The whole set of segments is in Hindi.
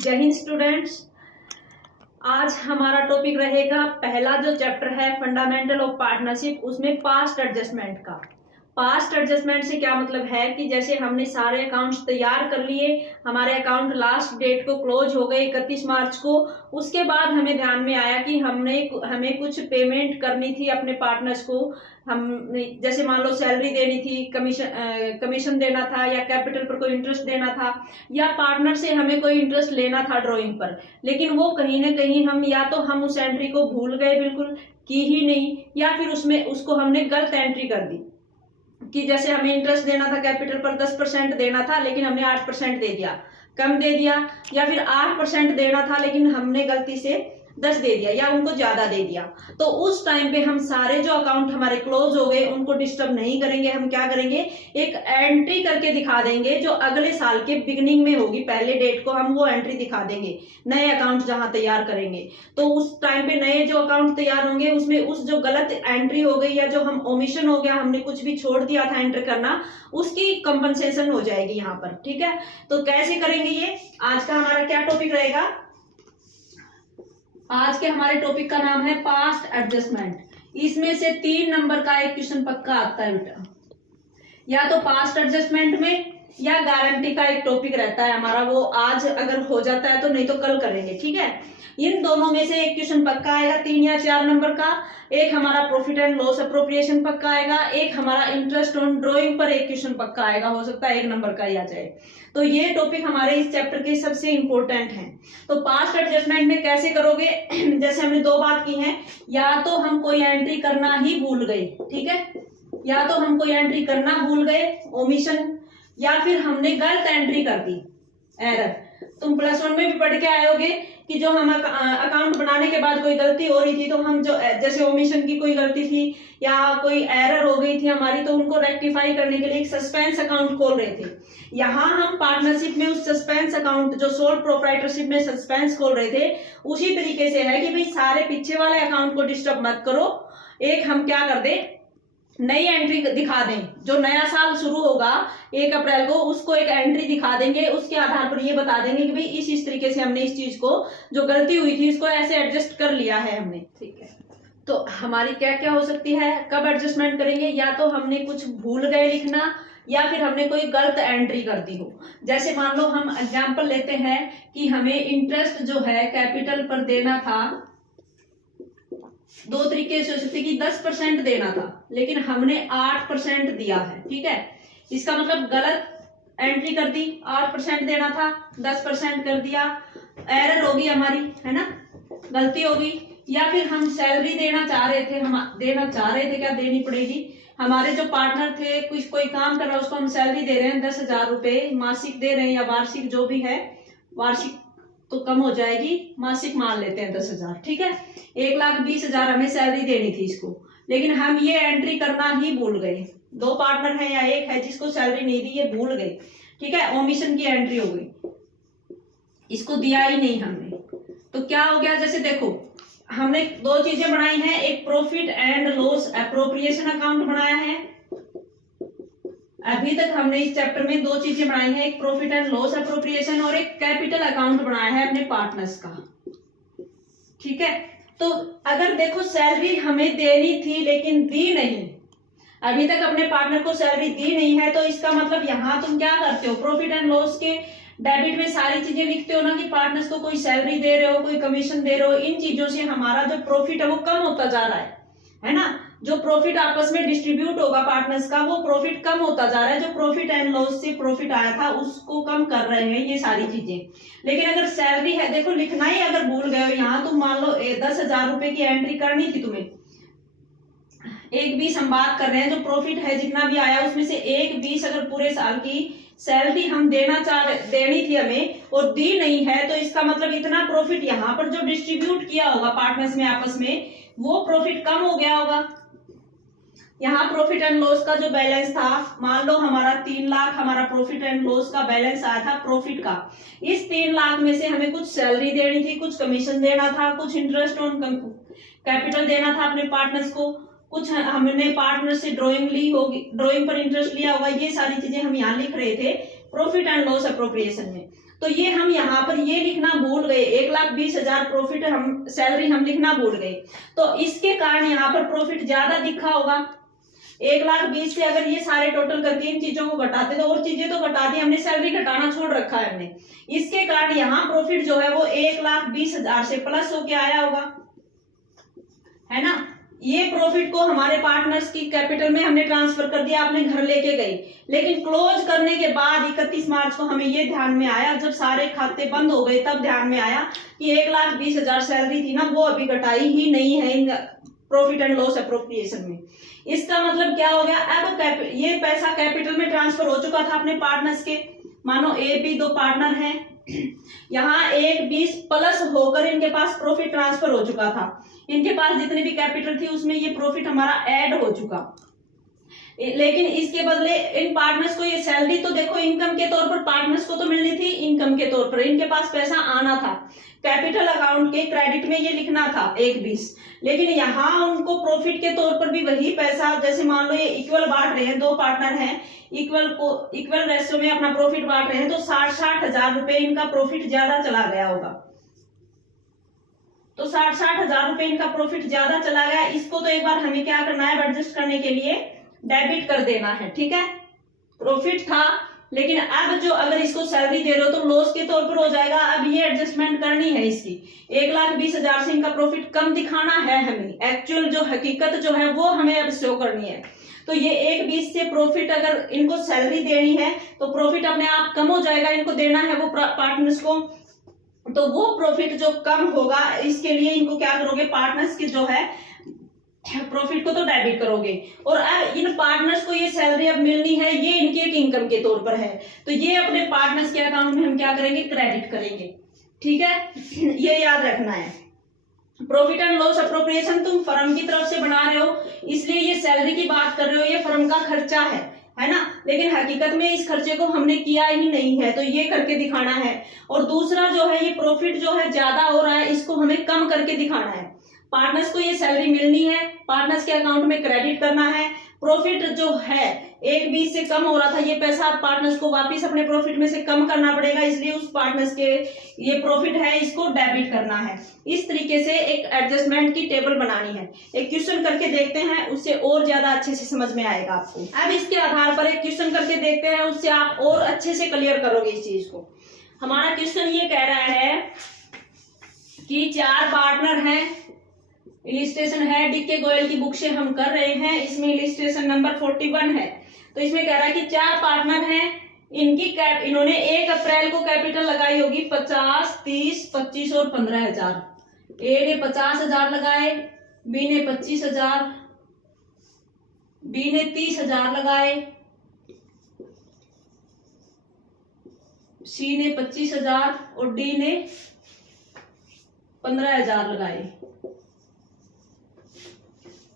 जय हिंद स्टूडेंट्स। आज हमारा टॉपिक रहेगा पहला जो चैप्टर है फंडामेंटल ऑफ पार्टनरशिप, उसमें पास्ट एडजस्टमेंट का। पास्ट एडजस्टमेंट से क्या मतलब है कि जैसे हमने सारे अकाउंट्स तैयार कर लिए, हमारे अकाउंट लास्ट डेट को क्लोज हो गए 31 मार्च को। उसके बाद हमें ध्यान में आया कि हमें कुछ पेमेंट करनी थी अपने पार्टनर्स को। हम जैसे मान लो सैलरी देनी थी, कमीशन देना था, या कैपिटल पर कोई इंटरेस्ट देना था, या पार्टनर से हमें कोई इंटरेस्ट लेना था ड्राइंग पर। लेकिन वो कहीं ना कहीं हम या तो हम उस एंट्री को भूल गए, बिल्कुल की ही नहीं, या फिर उसको हमने गलत एंट्री कर दी कि जैसे हमें इंटरेस्ट देना था कैपिटल पर 10% देना था, लेकिन हमने 8% दे दिया, कम दे दिया। या फिर 8% देना था लेकिन हमने गलती से 10 दे दिया, या उनको ज्यादा दे दिया। तो उस टाइम पे हम सारे जो अकाउंट हमारे क्लोज हो गए उनको डिस्टर्ब नहीं करेंगे। हम क्या करेंगे, एक एंट्री करके दिखा देंगे जो अगले साल के बिगिनिंग में होगी, पहले डेट को हम वो एंट्री दिखा देंगे नए अकाउंट जहां तैयार करेंगे। तो उस टाइम पे नए जो अकाउंट तैयार होंगे उसमें उस जो गलत एंट्री हो गई या जो हम ओमिशन हो गया, हमने कुछ भी छोड़ दिया था एंटर करना, उसकी कंपनसेशन हो जाएगी यहाँ पर। ठीक है, तो कैसे करेंगे ये आज का हमारा क्या टॉपिक रहेगा। आज के हमारे टॉपिक का नाम है पास्ट एडजस्टमेंट। इसमें से 3 नंबर का एक क्वेश्चन पक्का आता है बेटा, या तो पास्ट एडजस्टमेंट में या गारंटी का एक टॉपिक रहता है हमारा, वो आज अगर हो जाता है तो, नहीं तो कल करेंगे। ठीक है, इन दोनों में से एक क्वेश्चन पक्का आएगा 3 या 4 नंबर का। एक हमारा प्रॉफिट एंड लॉस अप्रोप्रिएशन पक्का आएगा, एक हमारा इंटरेस्ट ऑन ड्राइंग पर एक क्वेश्चन पक्का आएगा, हो सकता है 1 नंबर का ही आ जाए। तो ये टॉपिक हमारे इस चैप्टर के सबसे इंपॉर्टेंट हैं। तो पास्ट एडजस्टमेंट में कैसे करोगे जैसे हमने 2 बात की हैं, या तो हम कोई एंट्री करना ही भूल गए, ठीक है, या तो हम कोई एंट्री करना भूल गए ओमिशन, या फिर हमने गलत एंट्री कर दी एरर। तुम +1 में भी पढ़ के आए होगे कि जो हम अकाउंट बनाने के बाद कोई गलती हो रही थी, तो हम जो जैसे ओमिशन की कोई गलती थी या कोई एरर हो गई थी हमारी, तो उनको रेक्टिफाई करने के लिए एक सस्पेंस अकाउंट खोल रहे थे। यहाँ हम पार्टनरशिप में उस सस्पेंस अकाउंट जो सोल प्रोप्राइटरशिप में सस्पेंस खोल रहे थे, उसी तरीके से है कि भाई सारे पीछे वाले अकाउंट को डिस्टर्ब मत करो। एक हम क्या कर दे, नई एंट्री दिखा दें, जो नया साल शुरू होगा 1 अप्रैल को, उसको एक एंट्री दिखा देंगे। उसके आधार पर ये बता देंगे कि भाई इस तरीके से हमने इस चीज को, जो गलती हुई थी, इसको ऐसे एडजस्ट कर लिया है हमने। ठीक है, तो हमारी क्या क्या हो सकती है, कब एडजस्टमेंट करेंगे, या तो हमने कुछ भूल गए लिखना, या फिर हमने कोई गलत एंट्री कर दी हो। जैसे मान लो हम एग्जाम्पल लेते हैं कि हमें इंटरेस्ट जो है कैपिटल पर देना था, 2 तरीके से हो सकते कि 10% देना था, लेकिन हमने 8% दिया है। ठीक है, इसका मतलब गलत एंट्री कर दी, 8% देना था 10% कर दिया, एरर होगी हमारी, है ना, गलती होगी। या फिर हम सैलरी देना चाह रहे थे, क्या देनी पड़ेगी, हमारे जो पार्टनर थे, कोई काम कर रहा है, उसको हम सैलरी दे रहे हैं 10,000 रुपए मासिक दे रहे हैं, या वार्षिक जो भी है, वार्षिक तो कम हो जाएगी, मासिक मान लेते हैं 10,000। ठीक है, 1,20,000 हमें सैलरी देनी थी इसको, लेकिन हम ये एंट्री करना ही भूल गए। 2 पार्टनर है या एक है जिसको सैलरी नहीं दी, ये भूल गए। ठीक है, ओमिशन की एंट्री हो गई, इसको दिया ही नहीं हमने। तो क्या हो गया, जैसे देखो हमने 2 चीजें बनाई हैं, एक profit and loss appropriation account बनाया है। अभी तक हमने इस चैप्टर में 2 चीजें बनाई हैं, एक प्रॉफिट एंड लॉस अप्रोप्रिएशन और एक कैपिटल अकाउंट बनाया है अपने पार्टनर्स का। ठीक है, तो अगर देखो सैलरी हमें देनी थी लेकिन दी नहीं, अभी तक अपने पार्टनर को सैलरी दी नहीं है, तो इसका मतलब यहाँ तुम क्या करते हो, प्रॉफिट एंड लॉस के डेबिट में सारी चीजें लिखते हो ना, कि पार्टनर्स को कोई सैलरी दे रहे हो, कोई कमीशन दे रहे हो। इन चीजों से हमारा जो प्रॉफिट है वो कम होता जा रहा है ना। जो प्रॉफिट आपस में डिस्ट्रीब्यूट होगा पार्टनर्स का, वो प्रॉफिट कम होता जा रहा है। जो प्रॉफिट एंड लॉस से प्रॉफिट आया था उसको कम कर रहे हैं ये सारी चीजें। लेकिन अगर सैलरी है, देखो लिखना ही अगर भूल गए हो, यहाँ तुम मान लो 10,000 रुपए की एंट्री करनी थी तुम्हें, 1/20 हम बात कर रहे हैं, जो प्रॉफिट है जितना भी आया उसमें से 1/20 अगर पूरे साल की सैलरी हम देनी थी हमें और दी नहीं है, तो इसका मतलब इतना प्रॉफिट यहाँ पर जो डिस्ट्रीब्यूट किया होगा पार्टनर्स में आपस में, वो प्रॉफिट कम हो गया होगा। यहाँ प्रॉफिट एंड लॉस का जो बैलेंस था, मान लो हमारा 3 लाख हमारा प्रॉफिट एंड लॉस का बैलेंस आया था प्रॉफिट का। इस 3 लाख में से हमें कुछ सैलरी देनी थी, कुछ कमीशन देना था, कुछ इंटरेस्ट ऑन कैपिटल देना था अपने पार्टनर्स को, कुछ हमने पार्टनर से ड्राइंग ली होगी, ड्राइंग पर इंटरेस्ट लिया होगा। ये सारी चीजें हम यहाँ लिख रहे थे प्रॉफिट एंड लॉस अप्रोप्रिएशन में। तो ये हम यहाँ पर ये लिखना 1,20,000 प्रॉफिट हम सैलरी हम लिखना भूल गए, तो इसके कारण यहाँ पर प्रॉफिट ज्यादा दिखा होगा। 1,20,000 से अगर ये सारे टोटल करके इन चीजों को घटाते तो और चीजें तो घटा दी हमने, सैलरी घटाना छोड़ रखा है हमने। इसके कारण यहाँ प्रॉफिट जो है वो 1,20,000 से प्लस होके आया होगा, है ना। ये प्रॉफिट को हमारे पार्टनर्स की कैपिटल में हमने ट्रांसफर कर दिया, अपने घर लेके गई। लेकिन क्लोज करने के बाद 31 मार्च को हमें ये ध्यान में आया, जब सारे खाते बंद हो गए तब ध्यान में आया कि 1,20,000 सैलरी थी ना, वो अभी घटाई ही नहीं है in profit and loss appropriation में। इसका मतलब क्या हो गया, अब ये पैसा कैपिटल में ट्रांसफर हो चुका था अपने पार्टनर्स के। मानो ए बी दो पार्टनर हैं, यहाँ 1,20 प्लस होकर इनके पास प्रॉफिट ट्रांसफर हो चुका था। इनके पास जितनी भी कैपिटल थी उसमें ये प्रॉफिट हमारा ऐड हो चुका, लेकिन इसके बदले इन पार्टनर्स को ये सैलरी तो देखो इनकम के तौर पर पार्टनर्स को तो मिलनी थी, इनकम के तौर पर इनके पास पैसा आना था। कैपिटल अकाउंट के क्रेडिट में ये लिखना था 1,20, लेकिन यहाँ उनको प्रॉफिट के तौर पर भी वही पैसा, जैसे मान लो ये इक्वल बांट रहे हैं, दो पार्टनर हैं, इक्वल रेशियो में अपना प्रॉफिट बांट रहे हैं, तो 60 हजार रुपए इनका प्रॉफिट ज्यादा चला गया होगा। तो 60 हजार रुपए इनका प्रॉफिट ज्यादा चला गया, इसको तो एक बार हमें क्या करना है, एडजस्ट करने के लिए डेबिट कर देना है, ठीक है। प्रॉफिट था, लेकिन अब जो अगर इसको सैलरी दे रहे हो तो लॉस के तौर पर हो जाएगा। अब ये एडजस्टमेंट करनी है इसकी, 1,20,000 से इनका प्रॉफिट कम दिखाना है हमें, एक्चुअल जो हकीकत जो है वो हमें अब शो करनी है। तो ये 1,20 से प्रॉफिट अगर इनको सैलरी देनी है तो प्रॉफिट अपने आप कम हो जाएगा, इनको देना है वो पार्टनर्स को, तो वो प्रॉफिट जो कम होगा इसके लिए इनको क्या करोगे, पार्टनर्स की जो है प्रॉफिट को तो डेबिट करोगे। और अब इन पार्टनर्स को ये सैलरी अब मिलनी है, ये इनकी एक इनकम के तौर पर है, तो ये अपने पार्टनर्स के अकाउंट में हम क्या करेंगे, क्रेडिट करेंगे, ठीक है। ये याद रखना है। प्रॉफिट एंड लॉस अप्रोप्रिएशन तुम फर्म की तरफ से बना रहे हो, इसलिए ये सैलरी की बात कर रहे हो, ये फर्म का खर्चा है ना, लेकिन हकीकत में इस खर्चे को हमने किया ही नहीं है, तो ये करके दिखाना है। और दूसरा जो है, ये प्रॉफिट जो है ज्यादा हो रहा है, इसको हमें कम करके दिखाना है। पार्टनर्स को ये सैलरी मिलनी है, पार्टनर्स के अकाउंट में क्रेडिट करना है। प्रॉफिट जो है 1,20 से कम हो रहा था, ये पैसा पार्टनर्स को वापस अपने प्रॉफिट में से कम करना पड़ेगा, इसलिए उस पार्टनर्स के ये प्रॉफिट है इसको डेबिट करना है। इस तरीके से एक एडजस्टमेंट की टेबल बनानी है। एक क्वेश्चन करके देखते हैं, उससे और ज्यादा अच्छे से समझ में आएगा आपको। अब इसके आधार पर एक क्वेश्चन करके देखते हैं, उससे आप और अच्छे से क्लियर करोगे इस चीज को। हमारा क्वेश्चन ये कह रहा है कि 4 पार्टनर हैं, इलिस्ट्रेशन है डीके गोयल की बुक से हम कर रहे हैं, इसमें इलिस्ट्रेशन नंबर 41 है। तो इसमें कह रहा है कि 4 पार्टनर हैं, इन्होंने 1 अप्रैल को कैपिटल लगाई होगी 50, 30, 25 और 15,000। ए ने 50,000 लगाए, बी ने 25,000, बी ने 30,000 लगाए, सी ने 25,000 और डी ने 15,000 लगाए।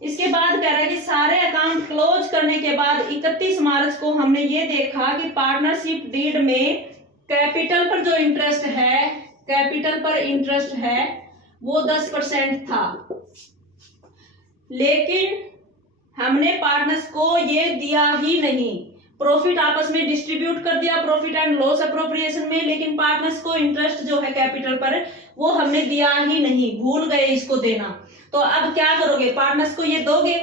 इसके बाद कह रहा है कि सारे अकाउंट क्लोज करने के बाद 31 मार्च को हमने ये देखा कि पार्टनरशिप डीड में कैपिटल पर जो इंटरेस्ट है, कैपिटल पर इंटरेस्ट है वो 10% था, लेकिन हमने पार्टनर्स को ये दिया ही नहीं। प्रॉफिट आपस में डिस्ट्रीब्यूट कर दिया प्रॉफिट एंड लॉस अप्रोप्रिएशन में, लेकिन पार्टनर्स को इंटरेस्ट जो है कैपिटल पर वो हमने दिया ही नहीं, भूल गए इसको देना। तो अब क्या करोगे, पार्टनर्स को ये दोगे,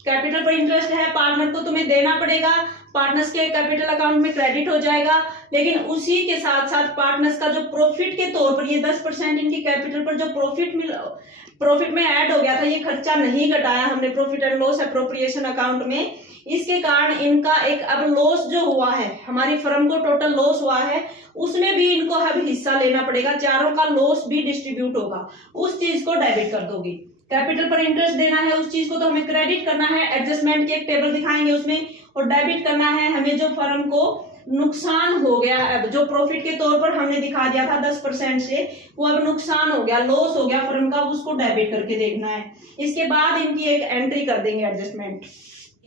कैपिटल पर इंटरेस्ट है, पार्टनर को तुम्हें देना पड़ेगा, पार्टनर्स के कैपिटल अकाउंट में क्रेडिट हो जाएगा, लेकिन उसी के साथ साथ पार्टनर्स का जो प्रॉफिट के तौर पर ये 10% इनकी कैपिटल पर जो प्रॉफिट में ऐड हो गया था, ये खर्चा नहीं घटाया हमने profit and loss appropriation account में। इसके कारण इनका एक अब लॉस जो हुआ है, हमारी फर्म को टोटल लॉस हुआ है, उसमें भी इनको अब हिस्सा लेना पड़ेगा, चारों का लॉस भी डिस्ट्रीब्यूट होगा, उस चीज को डेबिट कर दोगे। कैपिटल पर इंटरेस्ट देना है, उस चीज को तो हमें क्रेडिट करना है, एडजस्टमेंट की एक टेबल दिखाएंगे उसमें, और डेबिट करना है हमें जो फर्म को नुकसान हो गया, अब जो प्रॉफिट के तौर पर हमने दिखा दिया था 10% से, वो अब नुकसान हो गया, लॉस हो गया फर्म का, उसको डेबिट करके देखना है। इसके बाद इनकी एक एंट्री कर देंगे एडजस्टमेंट।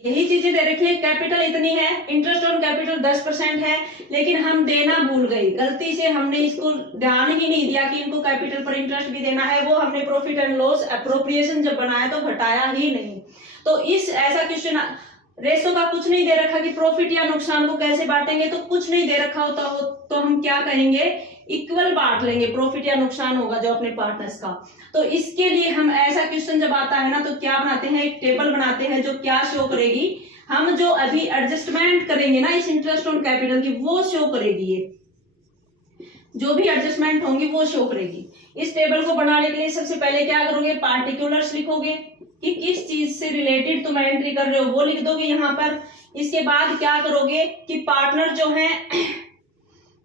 यही चीजें दे रखी है, कैपिटल इतनी है, इंटरेस्ट ऑन कैपिटल 10% है, लेकिन हम देना भूल गई, गलती से हमने इसको ध्यान ही नहीं दिया कि इनको कैपिटल पर इंटरेस्ट भी देना है, वो हमने प्रॉफिट एंड लॉस अप्रोप्रिएशन जब बनाया तो घटाया ही नहीं। तो इस ऐसा क्वेश्चन रेशो का कुछ नहीं दे रखा कि प्रॉफिट या नुकसान को कैसे बांटेंगे, तो कुछ नहीं दे रखा होता हो तो हम क्या कहेंगे, इक्वल बांट लेंगे। प्रॉफिट या नुकसान होगा जो अपने पार्टनर्स का। तो इसके लिए हम ऐसा क्वेश्चन जब आता है ना तो क्या बनाते हैं, एक टेबल बनाते हैं जो क्या शो करेगी, हम जो अभी एडजस्टमेंट करेंगे ना इस इंटरेस्ट ऑन कैपिटल की, वो शो करेगी। ये जो भी एडजस्टमेंट होंगी वो शो करेगी। इस टेबल को बनाने के लिए सबसे पहले क्या करोगे, पार्टिकुलर्स लिखोगे कि किस चीज से रिलेटेड तुम एंट्री कर रहे हो वो लिख दोगे यहाँ पर। इसके बाद क्या करोगे कि पार्टनर जो है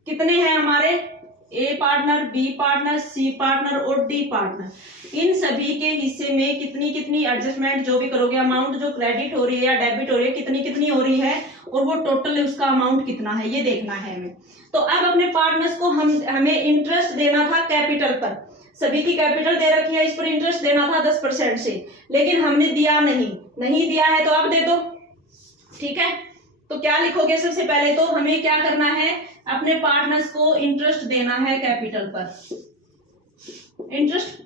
कितने हैं हमारे, A partner, B partner, C partner और डी पार्टनर, इन सभी के हिस्से में कितनी कितनी एडजस्टमेंट जो भी करोगे, अमाउंट जो क्रेडिट हो रही है या डेबिट हो रही है कितनी कितनी हो रही है और वो टोटल उसका अमाउंट कितना है ये देखना है हमें। तो अब अपने पार्टनर्स को हमें इंटरेस्ट देना था कैपिटल पर, सभी की कैपिटल दे रखी है, इस पर इंटरेस्ट देना था 10% से, लेकिन हमने दिया नहीं दिया है तो अब दे दो। ठीक है, तो क्या लिखोगे, सबसे पहले तो हमें क्या करना है, अपने पार्टनर्स को इंटरेस्ट देना है कैपिटल पर। इंटरेस्ट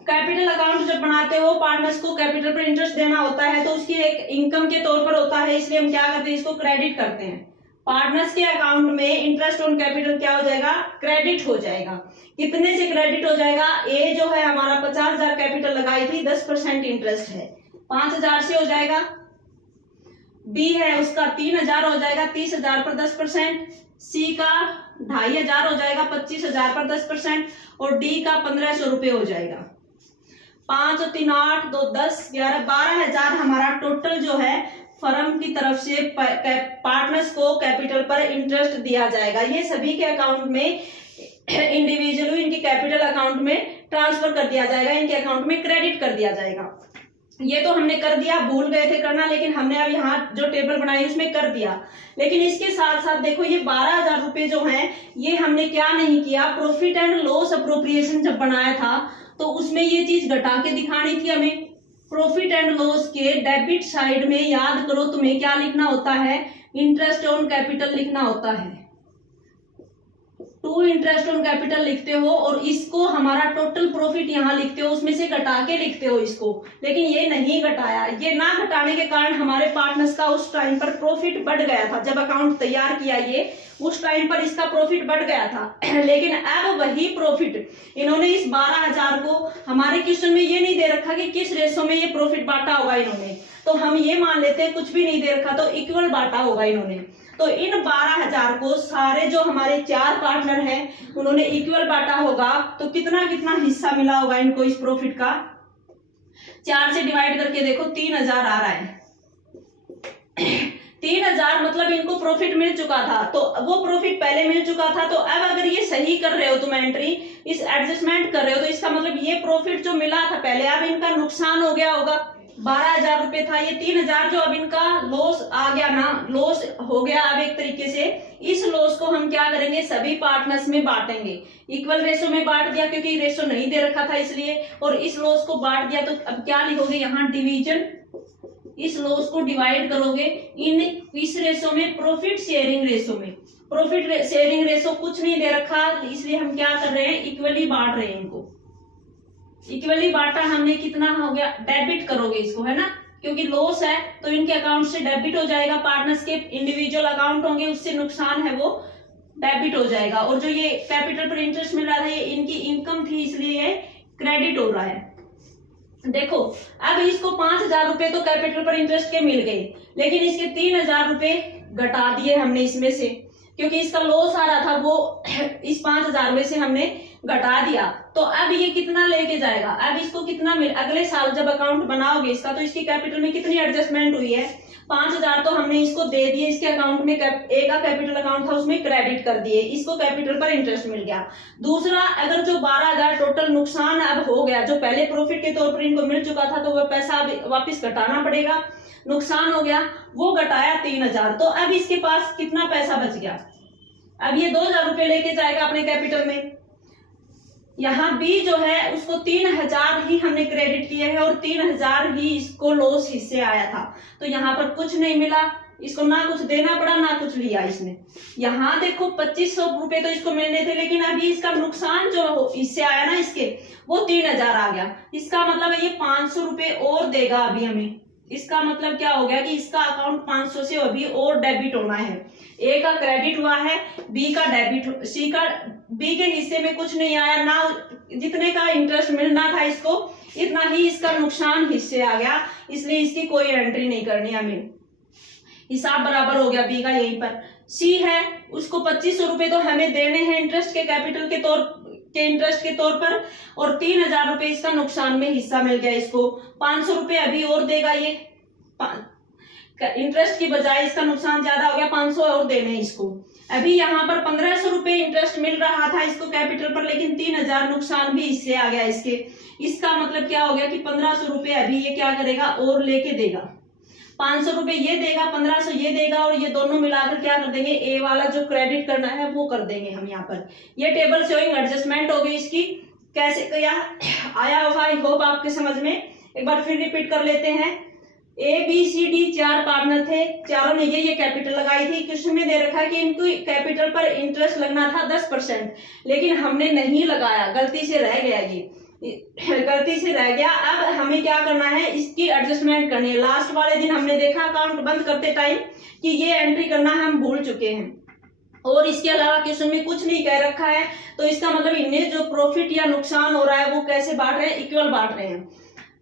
कैपिटल अकाउंट जब बनाते हो पार्टनर्स को कैपिटल पर इंटरेस्ट देना होता है तो उसकी एक इनकम के तौर पर होता है, इसलिए हम क्या करते हैं, इसको क्रेडिट करते हैं। पार्टनर्स के अकाउंट में इंटरेस्ट ऑन कैपिटल क्या हो जाएगा, क्रेडिट हो जाएगा। कितने से क्रेडिट हो जाएगा, ए जो है हमारा 50,000 कैपिटल लगाई थी, 10% इंटरेस्ट है, 5,000 से हो जाएगा। बी है उसका 3,000 हो जाएगा, 30,000 पर 10%। सी का 2,500 हो जाएगा, 25,000 पर 10%। और डी का 1,500 रुपये हो जाएगा। 5 और 3 8, 2 10 11 12,000 हमारा टोटल जो है फर्म की तरफ से पार्टनर्स को कैपिटल पर इंटरेस्ट दिया जाएगा। ये सभी के अकाउंट में इंडिविजुअली इनके कैपिटल अकाउंट में ट्रांसफर कर दिया जाएगा, इनके अकाउंट में क्रेडिट कर दिया जाएगा। ये तो हमने कर दिया, भूल गए थे करना, लेकिन हमने अब यहाँ जो टेबल बनाई उसमें कर दिया। लेकिन इसके साथ साथ देखो ये 12,000 रुपए जो हैं ये हमने क्या नहीं किया, प्रॉफिट एंड लॉस अप्रोप्रिएशन जब बनाया था तो उसमें ये चीज घटा के दिखानी थी हमें। प्रॉफिट एंड लॉस के डेबिट साइड में याद करो तुम्हें क्या लिखना होता है, इंटरेस्ट ऑन कैपिटल लिखना होता है। टू इंटरेस्ट ऑन कैपिटल लिखते हो और इसको हमारा टोटल प्रॉफिट यहाँ लिखते हो, उसमें से घटा के लिखते हो इसको, लेकिन ये नहीं घटाया। ये ना घटाने के कारण हमारे पार्टनर्स का उस टाइम पर प्रॉफिट बढ़ गया था, जब अकाउंट तैयार किया ये उस टाइम पर इसका प्रॉफिट बढ़ गया था। लेकिन अब वही प्रॉफिट इन्होंने इस 12,000 को, हमारे क्वेश्चन में ये नहीं दे रखा कि किस रेशो में ये प्रॉफिट बांटा होगा इन्होंने, तो हम ये मान लेते हैं कुछ भी नहीं दे रखा तो इक्वल बांटा होगा इन्होंने। तो इन 12,000 को सारे जो हमारे 4 पार्टनर हैं उन्होंने इक्वल बांटा होगा, तो कितना कितना हिस्सा मिला होगा इनको इस प्रॉफिट का। 4 से डिवाइड करके देखो 3,000 आ रहा है। 3,000 मतलब इनको प्रॉफिट मिल चुका था, तो वो प्रॉफिट पहले मिल चुका था। तो अब अगर ये सही कर रहे हो तुम एंट्री, इस एडजस्टमेंट कर रहे हो, तो इसका मतलब ये प्रॉफिट जो मिला था पहले अब इनका नुकसान हो गया होगा। 12,000 रुपए था, ये 3,000 जो अब इनका लॉस आ गया ना, लॉस हो गया। अब एक तरीके से इस लॉस को हम क्या करेंगे, सभी पार्टनर्स में बांटेंगे। इक्वल रेशो में बांट दिया क्योंकि रेशो नहीं दे रखा था इसलिए, और इस लॉस को बांट दिया। तो अब क्या लिखोगे यहाँ, डिवीजन, इस लॉस को डिवाइड करोगे इस रेशो में, प्रॉफिट शेयरिंग रेशो में। प्रॉफिट शेयरिंग रेशो कुछ नहीं दे रखा, इसलिए हम क्या कर रहे हैं, इक्वली बांट रहे हैं इनको। इक्वली बांटा हमने, कितना हो गया, डेबिट करोगे इसको, है ना, क्योंकि लॉस है तो इनके अकाउंट से डेबिट हो जाएगा। पार्टनर्स के इंडिविजुअल अकाउंट होंगे, उससे नुकसान है वो डेबिट हो जाएगा। और जो ये कैपिटल पर इंटरेस्ट मिल रहा था ये इनकी इनकम थी, इसलिए ये क्रेडिट हो रहा है। देखो अब इसको 5,000 रुपए तो कैपिटल पर इंटरेस्ट के मिल गए, लेकिन इसके 3,000 रुपए घटा दिए हमने इसमें से, क्योंकि इसका लॉस आ रहा था वो इस 5,000 में से हमने घटा दिया। तो अब ये कितना लेके जाएगा, अब इसको कितना मिल, अगले साल जब अकाउंट बनाओगे इसका, तो इसकी कैपिटल में कितनी एडजस्टमेंट हुई है, 5,000 तो हमने इसको दे दिए, इसके अकाउंट में ए का कैपिटल अकाउंट था उसमें क्रेडिट कर दिए, इसको कैपिटल पर इंटरेस्ट मिल गया। दूसरा, अगर जो 12,000 टोटल नुकसान अब हो गया, जो पहले प्रॉफिट के तौर पर इनको मिल चुका था, तो वह पैसा वापिस घटाना पड़ेगा, नुकसान हो गया, वो घटाया 3,000। तो अब इसके पास कितना पैसा बच गया, अब ये 2,000 रुपए लेके जाएगा अपने कैपिटल में। यहाँ बी जो है उसको 3,000 ही हमने क्रेडिट किए हैं और 3,000 ही इसको लॉस हिस्से आया था, तो यहाँ पर कुछ नहीं मिला, इसको ना कुछ देना पड़ा ना कुछ लिया इसने। यहाँ देखो 2,500 रुपए तो इसको मिलने थे, लेकिन अभी इसका नुकसान जो इससे आया ना इसके, वो 3,000 आ गया। इसका मतलब है ये 500 रुपए और देगा अभी हमें, इसका मतलब क्या हो गया कि इसका अकाउंट 500 से अभी और डेबिट होना है। ए का क्रेडिट हुआ है, बी का डेबिट, सी का, बी के हिस्से में कुछ नहीं आया ना, जितने का इंटरेस्ट मिलना था इसको इतना ही इसका नुकसान हिस्से आ गया, इसलिए इसकी कोई एंट्री नहीं करनी हमें। हिसाब बराबर हो गया बी का यहीं पर। सी है, उसको 2500 रुपए तो हमें देने हैं इंटरेस्ट के कैपिटल के इंटरेस्ट के तौर पर, और 3000 रुपए इसका नुकसान में हिस्सा मिल गया इसको। 500 रुपए अभी और देगा ये, इंटरेस्ट की बजाय इसका नुकसान ज्यादा हो गया, 500 और देने हैं इसको। अभी यहाँ पर 1500 रुपए इंटरेस्ट मिल रहा था इसको कैपिटल पर, लेकिन 3000 नुकसान भी इससे आ गया इसके। इसका मतलब क्या हो गया कि 1500 रुपए अभी ये क्या करेगा और लेके देगा। 500 रुपए ये देगा, 1500 ये देगा, और ये दोनों मिलाकर क्या कर देंगे, ए वाला जो क्रेडिट करना है वो कर देंगे हम यहाँ पर। ये टेबल शोइंग एडजस्टमेंट हो गई इसकी। कैसे क्या आया होगा, आई होप आपके समझ में। एक बार फिर रिपीट कर लेते हैं। A B C D 4 partner थे, चारों ने ये कैपिटल लगाई थी। क्वेश्चन में दे रखा है कि इनको कैपिटल पर इंटरेस्ट लगना था 10%, लेकिन हमने नहीं लगाया, गलती से रह गया, ये गलती से रह गया। अब हमें क्या करना है, इसकी एडजस्टमेंट करनी है। लास्ट वाले दिन हमने देखा अकाउंट बंद करते टाइम कि ये एंट्री करना हम भूल चुके हैं, और इसके अलावा क्वेश्चन में कुछ नहीं कह रखा है, तो इसका मतलब इन्हें जो प्रॉफिट या नुकसान हो रहा है वो कैसे बांट रहे हैं, इक्वल बांट रहे हैं।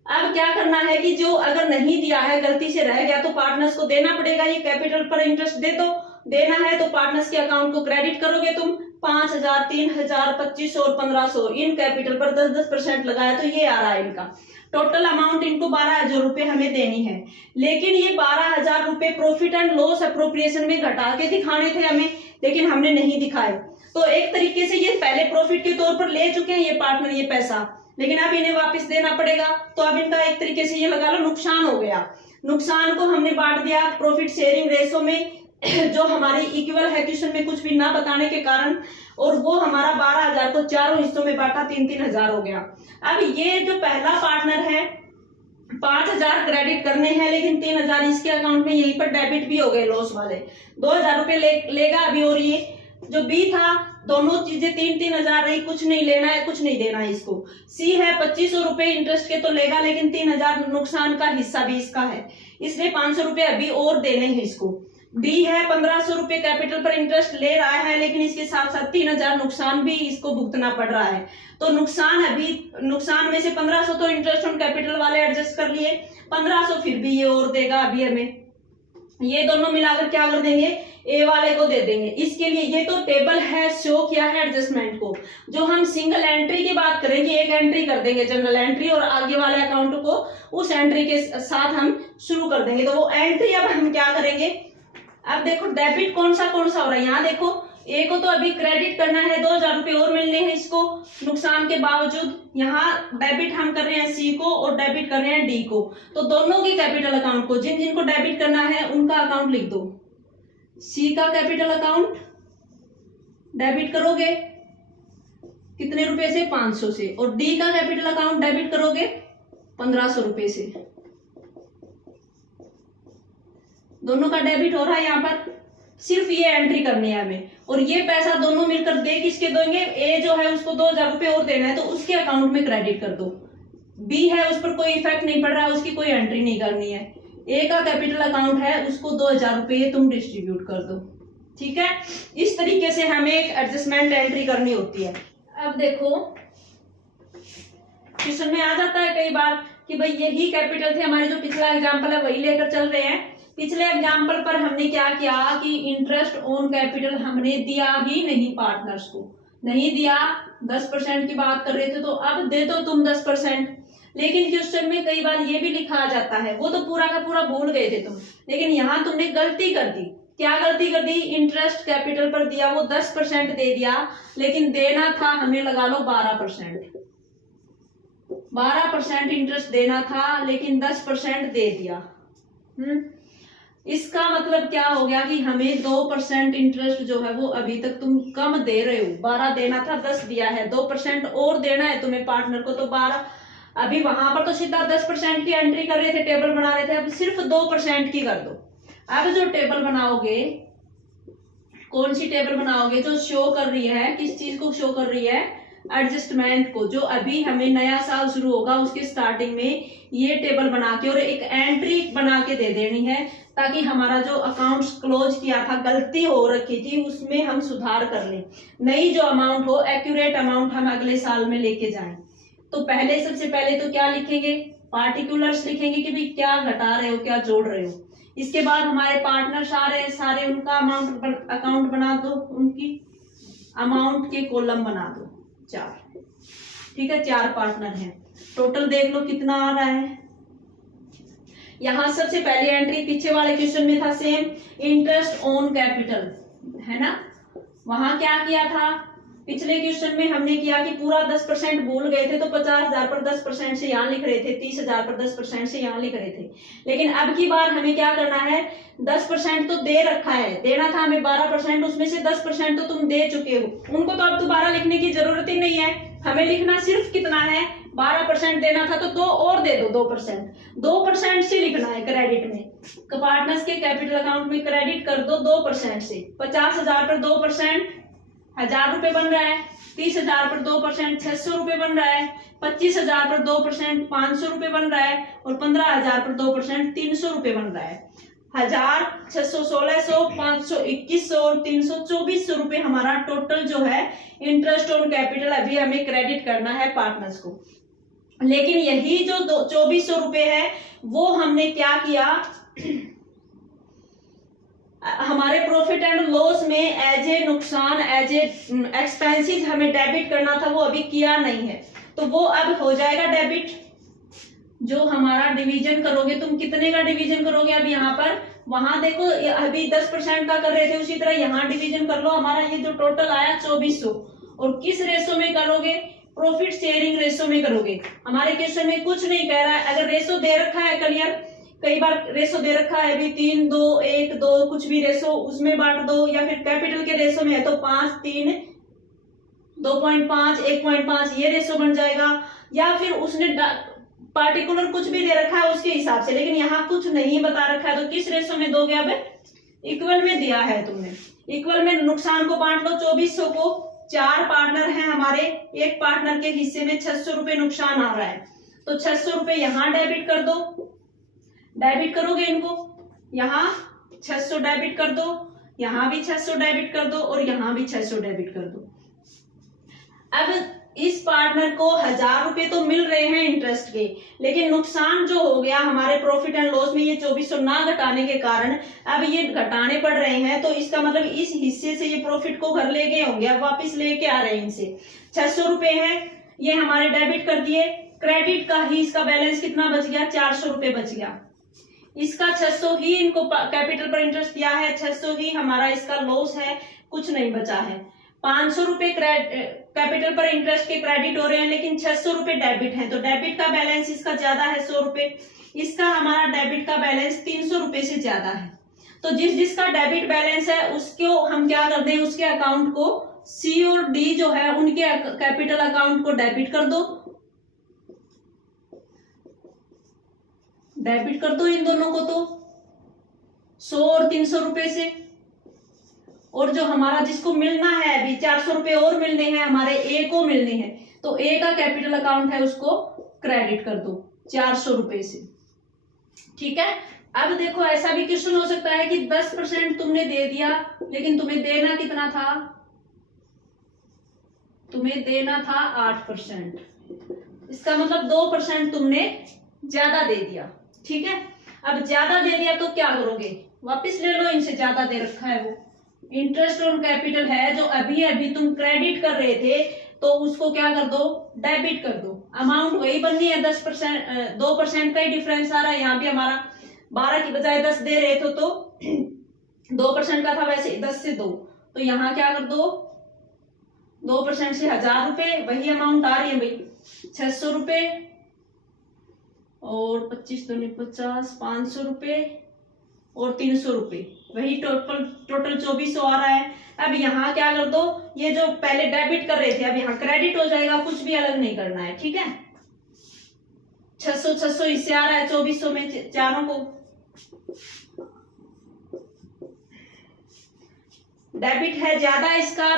अब क्या करना है कि जो अगर नहीं दिया है, गलती से रह गया, तो पार्टनर्स को देना पड़ेगा। ये कैपिटल पर इंटरेस्ट दे दो, देना है तो पार्टनर्स के अकाउंट को क्रेडिट करोगे तुम। 5000, 3000, 2500 और 1500 इन कैपिटल पर 10% लगाया, तो ये आ रहा है इनका टोटल अमाउंट। इनको 12,000 रुपए हमें देनी है, लेकिन ये 12,000 रुपए प्रॉफिट एंड लॉस अप्रोप्रिएशन में घटा के दिखाने थे हमें, लेकिन हमने नहीं दिखाए। तो एक तरीके से ये पहले प्रॉफिट के तौर पर ले चुके हैं ये पार्टनर ये पैसा, लेकिन अब इन्हें वापस देना पड़ेगा। तो अब इनका एक तरीके से ये लगा लो नुकसान हो गया। नुकसान को हमने बांट दिया प्रॉफिट शेयरिंग रेशो में, जो हमारी इक्वल है क्वेश्चन में कुछ भी ना बताने के कारण, और वो हमारा 12,000 को चारों हिस्सों में बांटा, 3-3 हो गया। अब ये जो पहला पार्टनर है 5,000 क्रेडिट करने हैं, लेकिन 3,000 इसके अकाउंट में यहीं पर डेबिट भी हो गए लॉस वाले, 2,000 रुपए लेगा अभी। और ये जो बी था, दोनों चीजें 3-3 रही, कुछ नहीं लेना है, कुछ नहीं देना है इसको। सी है 2500 रुपए इंटरेस्ट के तो लेगा, लेकिन 3,000 नुकसान का हिस्सा भी इसका है, इसलिए 500 रुपए अभी और देने हैं इसको। डी है 1500 रुपए कैपिटल पर इंटरेस्ट ले रहा है, लेकिन इसके साथ साथ 3,000 नुकसान भी इसको भुगतना पड़ रहा है। तो नुकसान में से 1500 तो इंटरेस्ट ऑन कैपिटल वाले एडजस्ट कर लिए, 1500 फिर भी ये और देगा अभी हमें। ये दोनों मिलाकर क्या कर देंगे, ए वाले को दे देंगे। इसके लिए ये तो टेबल है, शो किया है एडजस्टमेंट को। जो हम सिंगल एंट्री की बात करेंगे, एक एंट्री कर देंगे जनरल एंट्री, और आगे वाले अकाउंट को उस एंट्री के साथ हम शुरू कर देंगे। तो वो एंट्री अब हम क्या करेंगे, अब देखो डेबिट कौन सा हो रहा है। यहाँ देखो ए को तो अभी क्रेडिट करना है, 2,000 रुपए और मिलने हैं इसको नुकसान के बावजूद। यहाँ डेबिट हम कर रहे हैं सी को और डेबिट कर रहे हैं डी को, तो दोनों के कैपिटल अकाउंट को, जिन जिनको डेबिट करना है उनका अकाउंट लिख दो। सी का कैपिटल अकाउंट डेबिट करोगे कितने रुपए से, 500 से, और डी का कैपिटल अकाउंट डेबिट करोगे 1500 रुपए से। दोनों का डेबिट हो रहा है यहाँ पर, सिर्फ ये एंट्री करनी है हमें। और ये पैसा दोनों मिलकर दे किसके देंगे, ए जो है उसको 2,000 रुपए और देना है, तो उसके अकाउंट में क्रेडिट कर दो। बी है उस पर कोई इफेक्ट नहीं पड़ रहा है, उसकी कोई एंट्री नहीं करनी है। ए का कैपिटल अकाउंट है, उसको 2,000 रुपए तुम डिस्ट्रीब्यूट कर दो। ठीक है, इस तरीके से हमें एक एडजस्टमेंट एंट्री करनी होती है। अब देखो क्वेश्चन में आ जाता है कई बार कि भाई यही कैपिटल थे हमारे, जो पिछला एग्जाम्पल है वही लेकर चल रहे हैं। पिछले एग्जाम्पल पर हमने क्या किया कि इंटरेस्ट ऑन कैपिटल हमने दिया ही नहीं, पार्टनर्स को नहीं दिया, 10% की बात कर रहे थे, तो अब दे दो तुम 10%। लेकिन क्वेश्चन में कई बार ये भी लिखा जाता है, वो तो पूरा का पूरा भूल गए थे तुम, लेकिन यहाँ तुमने गलती कर दी। क्या गलती कर दी, इंटरेस्ट कैपिटल पर दिया वो 10% दे दिया, लेकिन देना था हमें लगा लो 12%। 12% इंटरेस्ट देना था, लेकिन 10% दे दिया। इसका मतलब क्या हो गया कि हमें 2% इंटरेस्ट जो है वो अभी तक तुम कम दे रहे हो। 12 देना था, 10 दिया है, 2% और देना है तुम्हें पार्टनर को, तो 12। अभी वहां पर तो सीधा 10% की एंट्री कर रहे थे, टेबल बना रहे थे, अब सिर्फ 2% की कर दो। अब जो टेबल बनाओगे, कौन सी टेबल बनाओगे, जो शो कर रही है, किस चीज को शो कर रही है, एडजस्टमेंट को, जो अभी हमें नया साल शुरू होगा उसके स्टार्टिंग में ये टेबल बना के और एक एंट्री बना के दे देनी है, ताकि हमारा जो अकाउंट्स क्लोज किया था, गलती हो रखी थी, उसमें हम सुधार कर लें, नई जो अमाउंट हो एक्यूरेट अमाउंट हम अगले साल में लेके जाएं। तो पहले सबसे पहले तो क्या लिखेंगे, पार्टिकुलर्स लिखेंगे कि भाई क्या घटा रहे हो क्या जोड़ रहे हो। इसके बाद हमारे पार्टनर सारे उनका अकाउंट बना दो, उनकी अमाउंट के कॉलम बना दो 4। ठीक है, 4 पार्टनर हैं, टोटल देख लो कितना आ रहा है। यहां सबसे पहली एंट्री पीछे वाले क्वेश्चन में था सेम, इंटरेस्ट ऑन कैपिटल, है ना। वहां क्या किया था, पिछले क्वेश्चन में हमने किया कि पूरा 10% भूल गए थे, तो 50,000 पर 10% से यहाँ लिख रहे थे, 30,000 पर 10% से यहाँ लिख रहे थे। लेकिन अब की बार हमें क्या करना है, 10% तो दे रखा है, देना था हमें 12%, उसमें से 10% तो तुम दे चुके हो, उनको तो अब दोबारा लिखने की जरूरत ही नहीं है। हमें लिखना सिर्फ कितना है, 12% देना था तो 2 और दे दो, 2% से लिखना है क्रेडिट में। पार्टनर्स के कैपिटल अकाउंट में क्रेडिट कर दो 2% से। 50,000 पर 2% 1,000 रुपए बन रहा है, 30,000 पर 2% 600 रुपए बन रहा है, 25,000 पर 2% 500 रुपए बन रहा है, और 15,000 पर 2% 300 रुपए बन रहा है। 1,000 600 1600 500 2100 और 300 2400 रुपए हमारा टोटल जो है इंटरेस्ट ऑन कैपिटल अभी हमें क्रेडिट करना है पार्टनर्स को। लेकिन यही जो 2400 रुपए है वो हमने क्या किया, हमारे प्रॉफिट एंड लॉस में एज ए नुकसान, एज ए एक्सपेंसेस हमें डेबिट करना था, वो अभी किया नहीं है, तो वो अब हो जाएगा डेबिट। जो हमारा डिवीजन करोगे, तुम कितने का डिवीजन करोगे, अब यहाँ पर वहां देखो अभी 10% का कर रहे थे, उसी तरह यहाँ डिवीजन कर लो। हमारा ये जो टोटल आया 2400, और किस रेशो में करोगे, प्रॉफिट शेयरिंग रेशो में करोगे। हमारे क्वेश्चन में कुछ नहीं कह रहा है, अगर रेशो दे रखा है क्लियर, कई बार रेशो दे रखा है अभी 3 2 1 2 कुछ भी रेशो, उसमें बांट दो, या फिर कैपिटल के रेशो में है तो 5 3 2.5 1.5 ये रेशो बन जाएगा, या फिर उसने पार्टिकुलर कुछ भी दे रखा है उसके हिसाब से। लेकिन यहाँ कुछ नहीं बता रखा है, तो किस रेशो में दोगे, अब इक्वल में दिया है तुमने, इक्वल में नुकसान को बांट लो। 2400 को 4 पार्टनर हैं हमारे, एक पार्टनर के हिस्से में 600 रुपए नुकसान आ रहा है, तो 600 रुपए यहाँ डेबिट कर दो, डेबिट करोगे इनको, यहाँ 600 डेबिट कर दो, यहाँ भी 600 डेबिट कर दो, और यहाँ भी 600 डेबिट कर दो। अब इस पार्टनर को 1,000 रुपए तो मिल रहे हैं इंटरेस्ट के, लेकिन नुकसान जो हो गया हमारे प्रॉफिट एंड लॉस में, ये 2400 ना घटाने के कारण अब ये घटाने पड़ रहे हैं, तो इसका मतलब इस हिस्से से ये प्रॉफिट को घर ले गए होंगे, अब वापिस लेके आ रहे हैं इनसे। 600 रुपए है, ये हमारे डेबिट कर दिए। क्रेडिट का ही इसका बैलेंस कितना बच गया, 400 रुपए बच गया। इसका 600 ही इनको कैपिटल पर इंटरेस्ट दिया है, 600 ही हमारा इसका लॉस है, कुछ नहीं बचा है। 500 रुपए कैपिटल पर इंटरेस्ट के क्रेडिट हो रहे हैं, लेकिन 600 रुपए डेबिट है, तो डेबिट का बैलेंस इसका ज्यादा है 100 रुपए, इसका हमारा डेबिट का बैलेंस 300 रुपए से ज्यादा है। तो जिसका डेबिट बैलेंस है उसको हम क्या कर दें, उसके अकाउंट को सी और डी जो है उनके कैपिटल अकाउंट को डेबिट कर दो, डेबिट कर दो इन दोनों को, तो 100 और 300 रुपए से। और जो हमारा जिसको मिलना है अभी 400 रुपए और मिलने हैं, हमारे ए को मिलने हैं, तो ए का कैपिटल अकाउंट है उसको क्रेडिट कर दो 400 रुपए से। ठीक है, अब देखो ऐसा भी क्वेश्चन हो सकता है कि 10% तुमने दे दिया, लेकिन तुम्हें देना कितना था, तुम्हें देना था 8%, इसका मतलब 2% तुमने ज्यादा दे दिया। ठीक है, अब ज्यादा दे दिया तो क्या करोगे, वापस ले लो इनसे, ज्यादा दे रखा है वो इंटरेस्ट ऑन कैपिटल है जो अभी अभी तुम क्रेडिट कर रहे थे, तो उसको क्या कर दो, डेबिट कर दो। अमाउंट वही बननी है 10%, 2% का ही डिफरेंस आ रहा है। यहाँ भी हमारा 12 की बजाय 10 दे रहे थे, तो 2% का था, वैसे 10 से 2, तो यहाँ क्या कर दो, 2% से 1,000 रुपए, वही अमाउंट आ रही है भाई 600 रुपए, और 25 दूनी 50, 500 रुपए और 300 रुपए, वही टोटल 2400 आ रहा है। अब यहाँ क्या कर दो, ये जो पहले डेबिट कर रहे थे अब यहाँ क्रेडिट हो जाएगा, कुछ भी अलग नहीं करना है। ठीक है, 600 इससे आ रहा है 2400 में चारों को, डेबिट है ज्यादा इसका,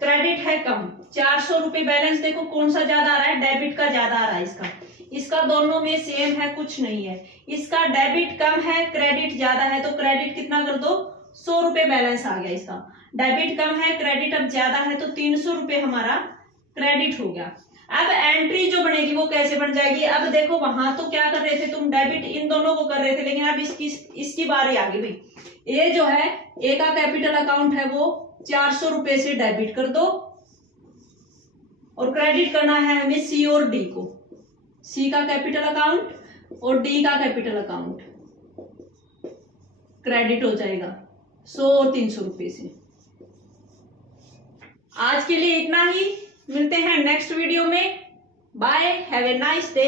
क्रेडिट है कम, 400 रुपए बैलेंस। देखो कौन सा ज्यादा आ रहा है, डेबिट का ज्यादा आ रहा है इसका, इसका दोनों में सेम है, कुछ नहीं है। इसका डेबिट कम है, क्रेडिट ज्यादा है, तो क्रेडिट कितना कर दो, 100 रुपए बैलेंस आ गया इसका। डेबिट कम है, क्रेडिट अब ज्यादा है, तो 300 रुपए हमारा क्रेडिट हो गया। अब एंट्री जो बनेगी वो कैसे बन जाएगी, अब देखो वहां तो क्या कर रहे थे तुम, डेबिट इन दोनों को कर रहे थे, लेकिन अब इसकी बारी आ गई भाई। ए जो है, ए का कैपिटल अकाउंट है वो 400 रुपए से डेबिट कर दो, और क्रेडिट करना है हमें सी और डी को, सी का कैपिटल अकाउंट और डी का कैपिटल अकाउंट, क्रेडिट हो जाएगा 100 और 300 रुपए से। आज के लिए इतना ही, मिलते हैं नेक्स्ट वीडियो में। Bye, have a nice day.